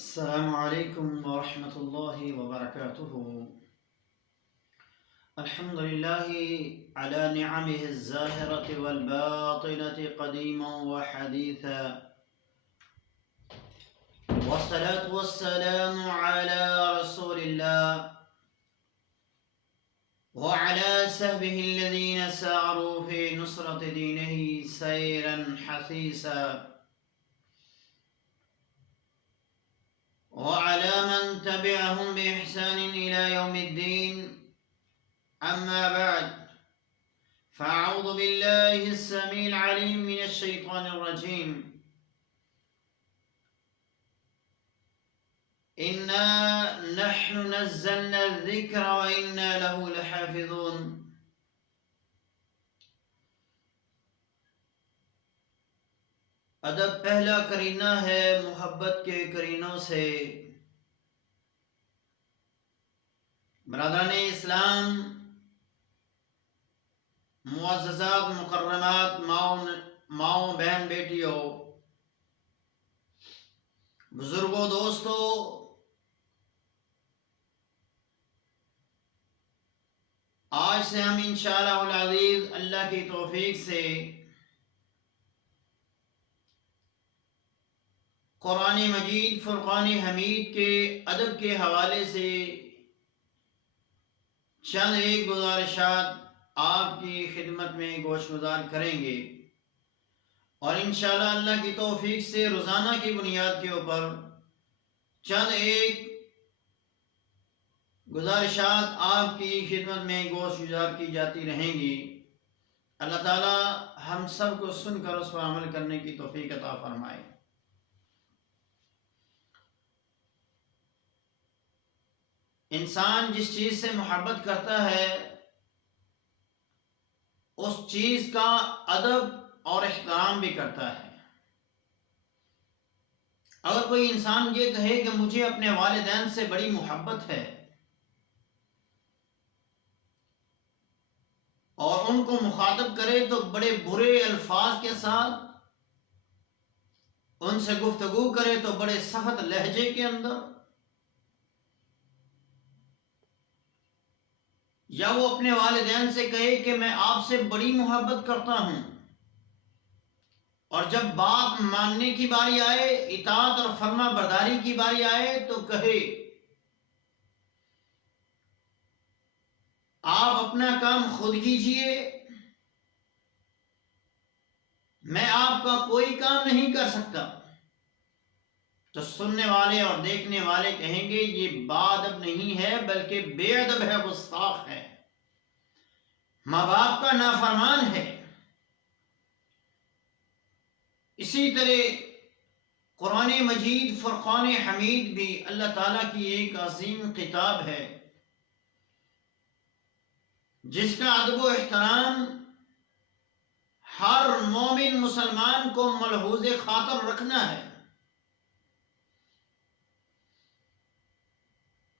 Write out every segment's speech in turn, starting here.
السلام عليكم ورحمة الله وبركاته. الحمد لله على نعمه الزاهرة والباطنة قديما وحديثا، والصلاة والسلام على رسول الله وعلى صحبه الذين ساروا في نصرة دينه سيرا حثيثا، وعلى من تبعهم بإحسان إلى يوم الدين. أما بعد، فأعوذ بالله السميع العليم من الشيطان الرجيم. إنا نحن نزلنا الذكر وإنا له لحافظون. ادب پہلا کرینہ ہے محبت کے کرینوں سے. برادران اسلام، معززات مکرمات، ماؤں بہن بیٹیوں، بزرگوں، دوستوں، آج سے ہم انشاءاللہ العزیز اللہ کی توفیق سے قرآن مجید فرقان حمید کے ادب کے حوالے سے چند ایک گزارشات آپ کی خدمت میں گوش گزار کریں گے، اور انشاءاللہ اللہ کی توفیق سے روزانہ کی بنیاد کے اوپر چند ایک گزارشات آپ کی خدمت میں گوش گزار کی جاتی رہیں گی. اللہ تعالی ہم سب کو سن کر اس پر عمل کرنے کی توفیق عطا فرمائے. انسان جس چیز سے محبت کرتا ہے اس چیز کا ادب اور احترام بھی کرتا ہے. اگر کوئی انسان یہ کہے کہ مجھے اپنے والدین سے بڑی محبت ہے اور ان کو مخاطب کرے تو بڑے برے الفاظ کے ساتھ ان سے گفتگو کرے تو بڑے سخت لہجے کے اندر، یا وہ اپنے والدین سے کہے کہ میں آپ سے بڑی محبت کرتا ہوں، اور جب بات ماننے کی باری آئے، اطاعت اور فرما برداری کی باری آئے تو کہے آپ اپنا کام خود کیجئے، میں آپ کا کوئی کام نہیں کر سکتا، تو سننے والے اور دیکھنے والے کہیں گے یہ بادب نہیں ہے بلکہ بے ادب ہے، گستاخ ہے، ماں باپ کا نافرمان ہے. اسی طرح قرآن مجید فرقان حمید بھی اللہ تعالیٰ کی ایک عظیم کتاب ہے جس کا ادب و احترام ہر مومن مسلمان کو ملحوظ خاطر رکھنا ہے.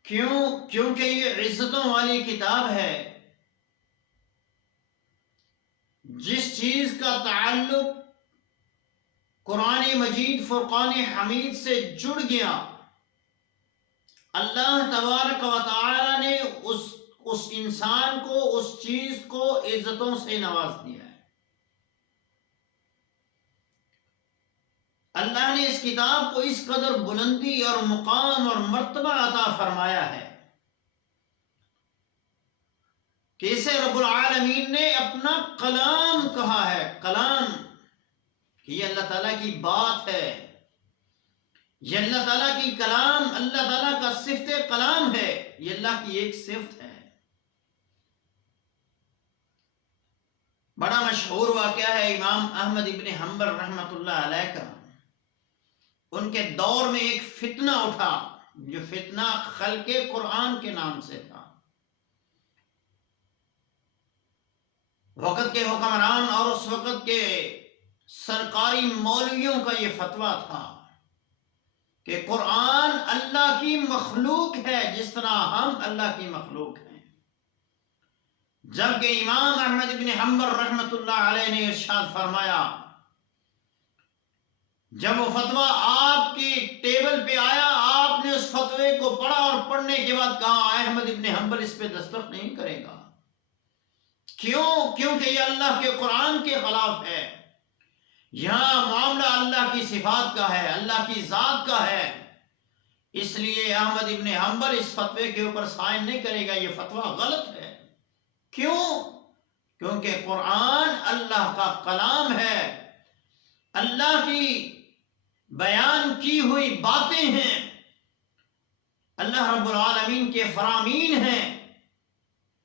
کیونکہ یہ عزتوں والی کتاب ہے. جس چیز کا تعلق قرآن مجید فرقان حمید سے جڑ گیا، اللہ تبارک و تعالی نے اس انسان کو اس چیز کو عزتوں سے نواز دیا ہے. اللہ نے اس کتاب کو اس قدر بلندی اور مقام اور مرتبہ عطا فرمایا ہے کہ اسے رب العالمین نے اپنا کلام کہا ہے. کلام کہ یہ اللہ تعالیٰ کی بات ہے، یہ اللہ تعالیٰ کی کلام، اللہ تعالیٰ کا صفت کلام ہے، یہ اللہ کی ایک صفت ہے. بڑا مشہور واقعہ ہے امام احمد ابن حنبل رحمۃ اللہ علیہ کا. ان کے دور میں ایک فتنہ اٹھا جو فتنہ خلق قرآن کے نام سے تھا. وقت کے حکمران اور اس وقت کے سرکاری مولویوں کا یہ فتویٰ تھا کہ قرآن اللہ کی مخلوق ہے جس طرح ہم اللہ کی مخلوق ہیں. جبکہ امام احمد بن حنبل رحمۃ اللہ علیہ نے ارشاد فرمایا جب وہ فتویٰ آپ کی ٹیبل پہ آیا، آپ نے اس فتوے کو پڑھا اور پڑھنے کے بعد کہا احمد ابن حنبل اس پہ دستخط نہیں کرے گا۔ کیوں؟ کیونکہ یہ اللہ کے قرآن کے خلاف ہے، یہاں معاملہ اللہ کی صفات کا ہے، اللہ کی ذات کا ہے، اس لیے احمد ابن حنبل اس فتوے کے اوپر سائن نہیں کرے گا، یہ فتویٰ غلط ہے۔ کیوں؟ کیونکہ قرآن اللہ کا کلام ہے، اللہ کی بیان کی ہوئی باتیں ہیں، اللہ رب العالمین کے فرامین ہیں،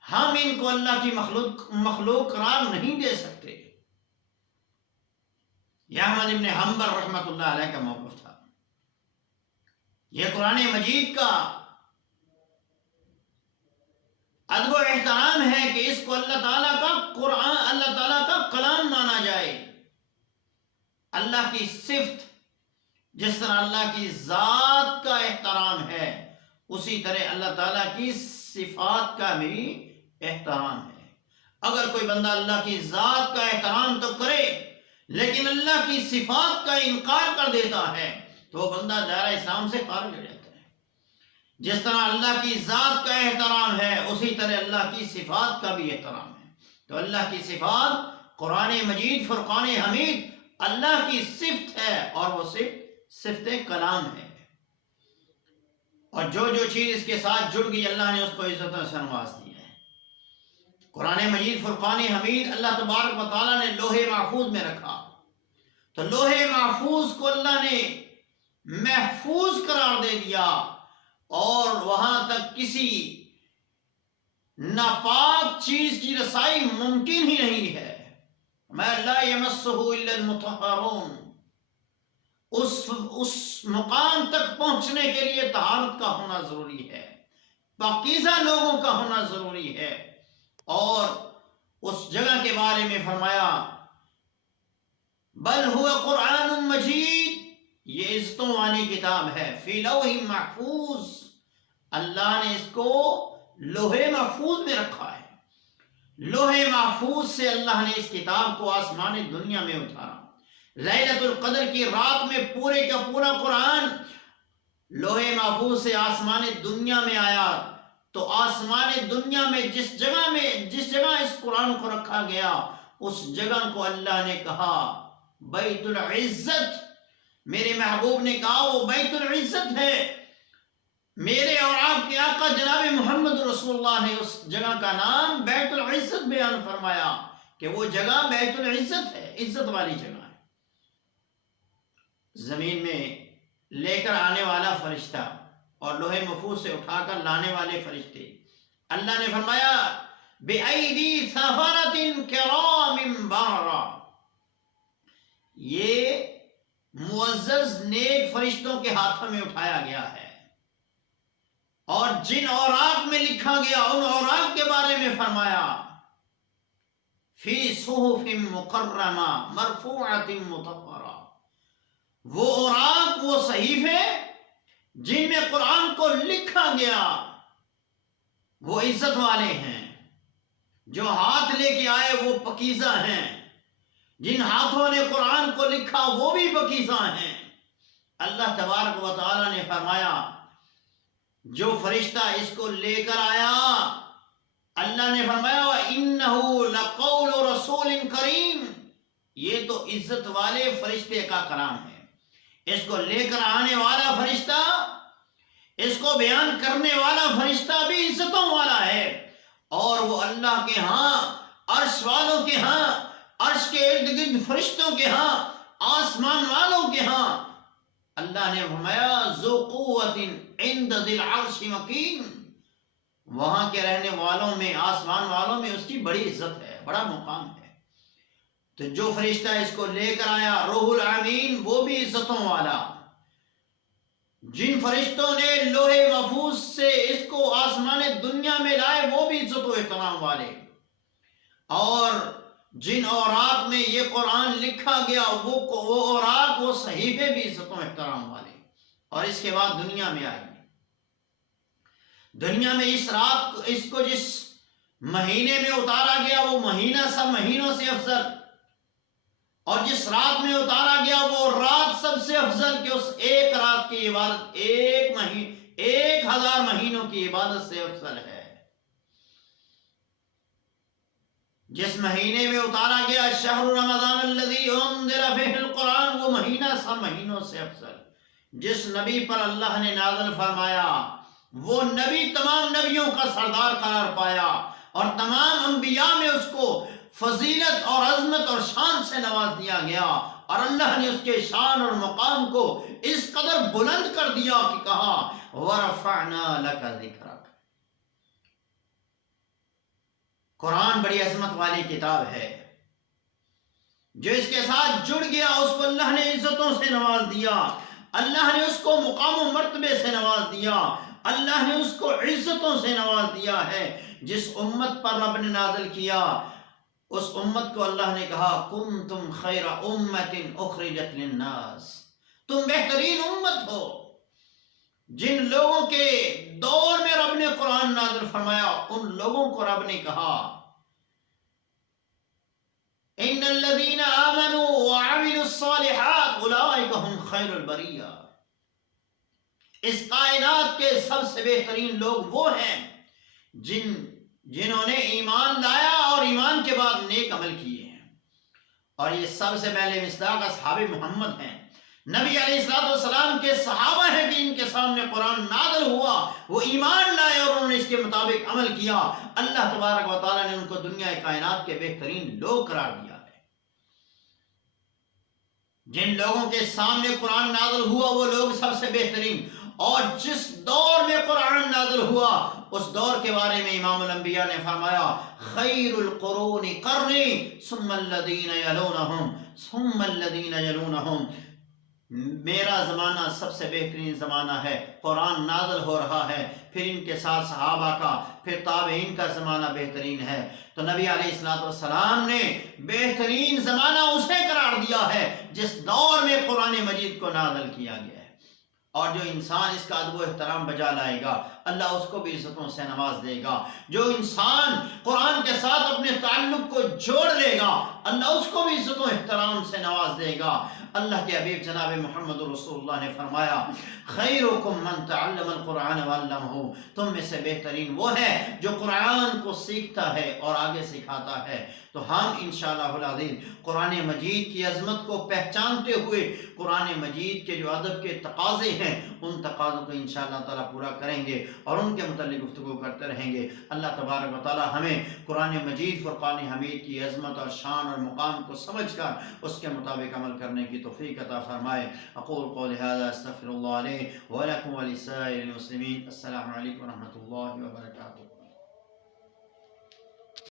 ہم ان کو اللہ کی مخلوق قرار نہیں دے سکتے۔ یہ احمد ابن حنبل رحمۃ اللہ علیہ کا موقف تھا۔ یہ قرآن مجید کا ادب و احترام ہے کہ اس کو اللہ تعالیٰ کا قرآن، اللہ تعالیٰ کا کلام مانا جائے۔ اللہ کی صفت، جس طرح اللہ کی ذات کا احترام ہے، اسی طرح اللہ تعالیٰ کی صفات کا بھی احترام ہے۔ اگر کوئی بندہ اللہ کی ذات کا احترام تو کرے لیکن اللہ کی صفات کا انکار کر دیتا ہے تو وہ بندہ دائرہ اسلام سے خارج ہو جاتا ہے۔ جس طرح اللہ کی ذات کا احترام ہے، اسی طرح اللہ کی صفات کا بھی احترام ہے۔ تو اللہ کی صفات قرآن مجید فرقان حمید اللہ کی صفت ہے، اور وہ صفت کلام ہے، اور جو چیز اس کے ساتھ جڑ گئی اللہ نے اس کو عزت و نواز دیا ہے۔ قرآن مجید فرقان حمید اللہ تبارک و تعالیٰ نے لوح محفوظ میں رکھا، تو لوح محفوظ کو اللہ نے محفوظ قرار دے دیا، اور وہاں تک کسی ناپاک چیز کی رسائی ممکن ہی نہیں ہے۔ ما لا یمسہ الا المطہرون، اس مقام تک پہنچنے کے لیے طہارت کا ہونا ضروری ہے، پاکیزہ لوگوں کا ہونا ضروری ہے۔ اور اس جگہ کے بارے میں فرمایا بل هو قرآن مجید، یہ عزتوں والی کتاب ہے، فی لوح محفوظ، اللہ نے اس کو لوح محفوظ میں رکھا ہے۔ لوح محفوظ سے اللہ نے اس کتاب کو آسمان دنیا میں اتارا۔ لیلۃ القدر کی رات میں پورے کا پورا قرآن لوح محفوظ سے آسمان دنیا میں آیا، تو آسمان دنیا میں جس جگہ اس قرآن کو رکھا گیا، اس جگہ کو اللہ نے کہا بیت العزت۔ میرے محبوب نے کہا وہ بیت العزت ہے۔ میرے اور آپ کے آقا جناب محمد رسول اللہ نے اس جگہ کا نام بیت العزت بیان فرمایا کہ وہ جگہ بیت العزت ہے، عزت والی جگہ ہے۔ زمین میں لے کر آنے والا فرشتہ اور لوح محفوظ سے اٹھا کر لانے والے فرشتے، اللہ نے فرمایا بِأَيْدِي سَفَرَةٍ كِرَامٍ بَرَرَةٍ، یہ معزز نیک فرشتوں کے ہاتھوں میں اٹھایا گیا ہے، اور جن اوراق میں لکھا گیا ان اوراق کے بارے میں فرمایا فی صحف مکرمہ مرفوعۃ مطہرہ، وہ اوراق، وہ صحیفے جن میں قرآن کو لکھا گیا وہ عزت والے ہیں، جو ہاتھ لے کے آئے وہ پاکیزہ ہیں، جن ہاتھوں نے قرآن کو لکھا وہ بھی پاکیزہ ہیں۔ اللہ تبارک و تعالی نے فرمایا جو فرشتہ اس کو لے کر آیا، اللہ نے فرمایا وَإِنَّهُ لَقَوْلُ رَسُولٍ كَرِيمٍ، یہ تو عزت والے فرشتے کا کلام ہے۔ اس کو لے کر آنے والا فرشتہ، اس کو بیان کرنے والا فرشتہ بھی عزتوں والا ہے، اور وہ اللہ کے ہاں، عرش والوں کے ہاں، عرش کے ارد گرد فرشتوں کے ہاں، آسمان والوں کے ہاں، اللہ نے فرمایا ذو قوت عند ذی العرش مکین، وہاں کے رہنے والوں میں، آسمان والوں میں اس کی بڑی عزت ہے، بڑا مقام ہے۔ تو جو فرشتہ اس کو لے کر آیا روح الامین، وہ بھی عزتوں والا۔ جن فرشتوں نے لوح محفوظ سے اس کو آسمان دنیا میں لائے وہ بھی عزت و احترام والے، اور جن اوراق میں یہ قرآن لکھا گیا وہ اوراق، وہ صحیفے بھی عزت و احترام والے۔ اور اس کے بعد دنیا میں آئیں گے، دنیا میں اس رات اس کو جس مہینے میں اتارا گیا وہ مہینہ سب مہینوں سے افضل، اور جس رات میں اتارا گیا وہ رات سب سے افضل کہ اس ایک رات کی عبادت 1000 مہینوں کی عبادت سے افضل ہے۔ جس مہینے میں اتارا گیا شہر رمضان الذی انزل فیہ القرآن، وہ مہینہ سب مہینوں سے افضل۔ جس نبی پر اللہ نے نازل فرمایا وہ نبی تمام نبیوں کا سردار قرار پایا، اور تمام انبیاء میں اس کو فضیلت اور عظمت اور شان سے نواز دیا گیا، اور اللہ نے اس کے شان اور مقام کو اس قدر بلند کر دیا کہ کہا وَرَفَعْنَا لَكَ ذِكْرَكَ۔ قرآن بڑی عظمت والی کتاب ہے، جو اس کے ساتھ جڑ گیا اس کو اللہ نے عزتوں سے نواز دیا، اللہ نے اس کو مقام و مرتبے سے نواز دیا، اللہ نے اس کو عزتوں سے نواز دیا ہے۔ جس امت پر رب نے نازل کیا اس امت کو اللہ نے کہا کنتم خیر امت اخرجت للناس، تم بہترین امت ہو۔ جن لوگوں کے دور میں رب نے قرآن نازل فرمایا ان لوگوں کو رب نے کہا ان الذین آمنوا وعملوا الصالحات اولئک هم خیر البریہ، اس کائنات کے سب سے بہترین لوگ وہ ہیں جنہوں نے ایمان لایا اور ایمان کے بعد نیک عمل کیے ہیں، اور یہ سب سے پہلے مصداق اصحاب محمد ہیں، نبی علیہ السلام کے صحابہ ہیں کہ ان کے سامنے قرآن نازل ہوا، وہ ایمان لائے اور انہوں نے اس کے مطابق عمل کیا، اللہ تبارک و تعالیٰ نے ان کو دنیا کائنات کے بہترین لوگ قرار دیا ہے۔ جن لوگوں کے سامنے قرآن نازل ہوا وہ لوگ سب سے بہترین، اور جس دور میں قرآن نازل ہوا اس دور کے بارے میں امام الانبیاء نے فرمایا خیر القرون قرنی ثم الذین یلونہم ثم الذین یلونہم، میرا زمانہ سب سے بہترین زمانہ ہے، قرآن نازل ہو رہا ہے، پھر ان کے ساتھ صحابہ کا، پھر تابعین کا زمانہ بہترین ہے۔ تو نبی علیہ السلام نے بہترین زمانہ اسے قرار دیا ہے جس دور میں قرآن مجید کو نازل کیا گیا ہے، اور جو انسان اس کا ادب و احترام بجا لائے گا اللہ اس کو بھی عزتوں سے نواز دے گا، جو انسان قرآن کے ساتھ اپنے تعلق کو جوڑ لے گا اللہ اس کو بھی عزت و احترام سے نواز دے گا۔ اللہ کے حبیب جناب محمد رسول اللہ نے فرمایا خیرکم من تعلم القرآن وعلمہ، تم میں سے بہترین وہ ہے جو قرآن کو سیکھتا ہے اور آگے سکھاتا ہے۔ تو ہم انشاءاللہ العظیم قرآن مجید کی عظمت کو پہچانتے ہوئے قرآن مجید کے جو ادب کے تقاضے ہیں ان تقاضوں کو انشاءاللہ تعالیٰ پورا کریں گے اور ان کے متعلق گفتگو کرتے رہیں گے۔ اللہ تبارک و تعالیٰ ہمیں قرآن مجید فرقان حمید کی عظمت اور شان اور مقام کو سمجھ کر اس کے مطابق عمل کرنے کی توفیق عطا فرمائے۔ اقول قولی ھذا استغفر اللہ علیہ ولکم ولسائر المسلمین۔ السلام علیکم ورحمۃ اللہ وبرکاتہ۔